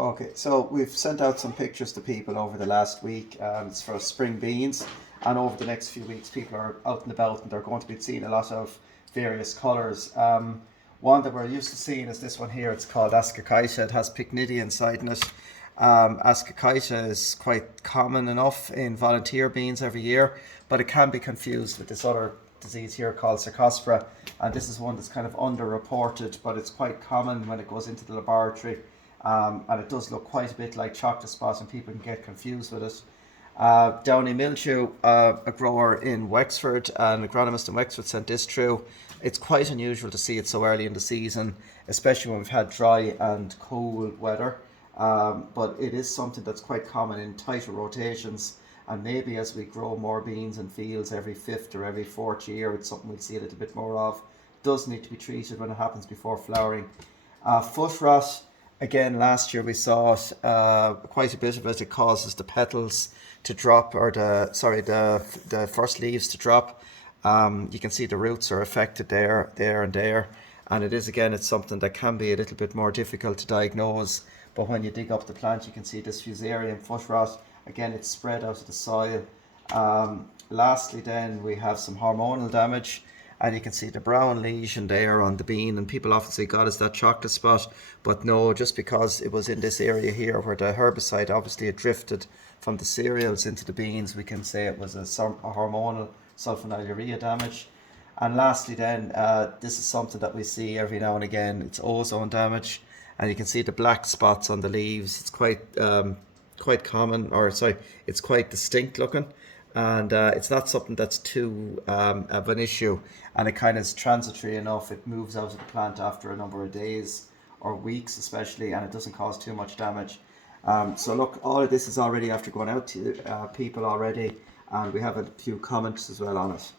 Okay, so we've sent out some pictures to people over the last week. It's for spring beans, and over the next few weeks, people are out and about and they're going to be seeing a lot of various colours. One that we're used to seeing is this one here. It's called Ascochyta. It has pycnidia inside in it. Ascochyta is quite common enough in volunteer beans every year, but it can be confused with this other disease here called Cercospora, and this is one that's kind of underreported, but it's quite common when it goes into the laboratory. And it does look quite a bit like chocolate spots, and people can get confused with it. Downy mildew, a grower in Wexford, and an agronomist in Wexford sent this through. It's quite unusual to see it so early in the season, especially when we've had dry and cool weather. But it is something that's quite common in tighter rotations, and maybe as we grow more beans in fields every fifth or every fourth year, it's something we'll see a little bit more of. Does need to be treated when it happens before flowering. Foot rot. Again, last year we saw it, quite a bit of it. It causes the petals to drop, or the first leaves to drop. You can see the roots are affected there, and it is, again, it's something that can be a little bit more difficult to diagnose. But when you dig up the plant, you can see this fusarium foot rot. Again, it's spread out of the soil. Lastly, then we have some hormonal damage. And you can see the brown lesion there on the bean, and people often say, God, is that chocolate spot? But no, just because it was in this area here where the herbicide obviously had drifted from the cereals into the beans, we can say it was a hormonal sulfonylurea damage. And lastly then, this is something that we see every now and again. It's ozone damage, and you can see the black spots on the leaves. It's quite common, or sorry, it's quite distinct looking. And it's not something that's too of an issue, and it kind of is transitory enough. It moves out of the plant after a number of days or weeks especially, and it doesn't cause too much damage. So look, all of this is already after going out to people already, and we have a few comments as well on it.